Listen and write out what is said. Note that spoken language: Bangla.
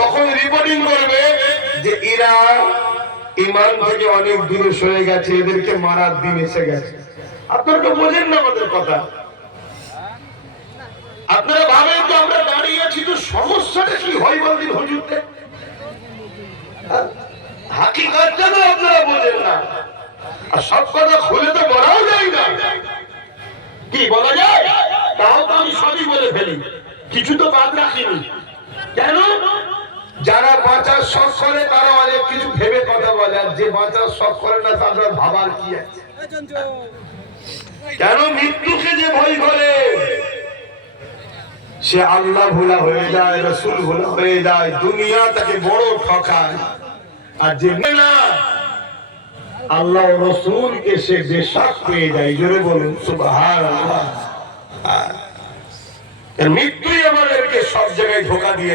তখন রিপোর্টিং করবে যে এরা ইমান থেকে অনেক দূরে সরে গেছে, এদেরকে মারার দিন এসে গেছে। আপনারা তো বোঝেন না আমাদের কথা। আপনারা ভাবেন যে আমরা দাঁড়িয়ে আছি, তো সমস্যাটা কি হয় বলদিন হুজুরতে? হাকিকতটা তো আপনারা বোঝেন না। আর সব কথা খুলে তো বলাও যায় না। কি বলা যায়? তাও তো আমি সবই বলে ফেলি, কিছু তো বাদ রাখিনি। কেন? যারা বাঁচার শখ করে তারা অনেক কিছু ভেবে কথা বলে, আর যে বাঁচার শখ করে না তাদের ভাবার কি আছে? কেন? মৃত্যুকে যে ভয় করে সে আল্লাহ ভোলা হয়ে যায়, রসুল ভোলা হয়ে যায়, দুনিয়া তাকে বড় ঠকায়। আর যে না আল্লাহ রসুলকে সে বেশক পেয়ে যায়। জোরে বলুন সুবহানাল্লাহ। মৃত্যুই আমাদেরকে সব জায়গায় ধোঁকা দিয়ে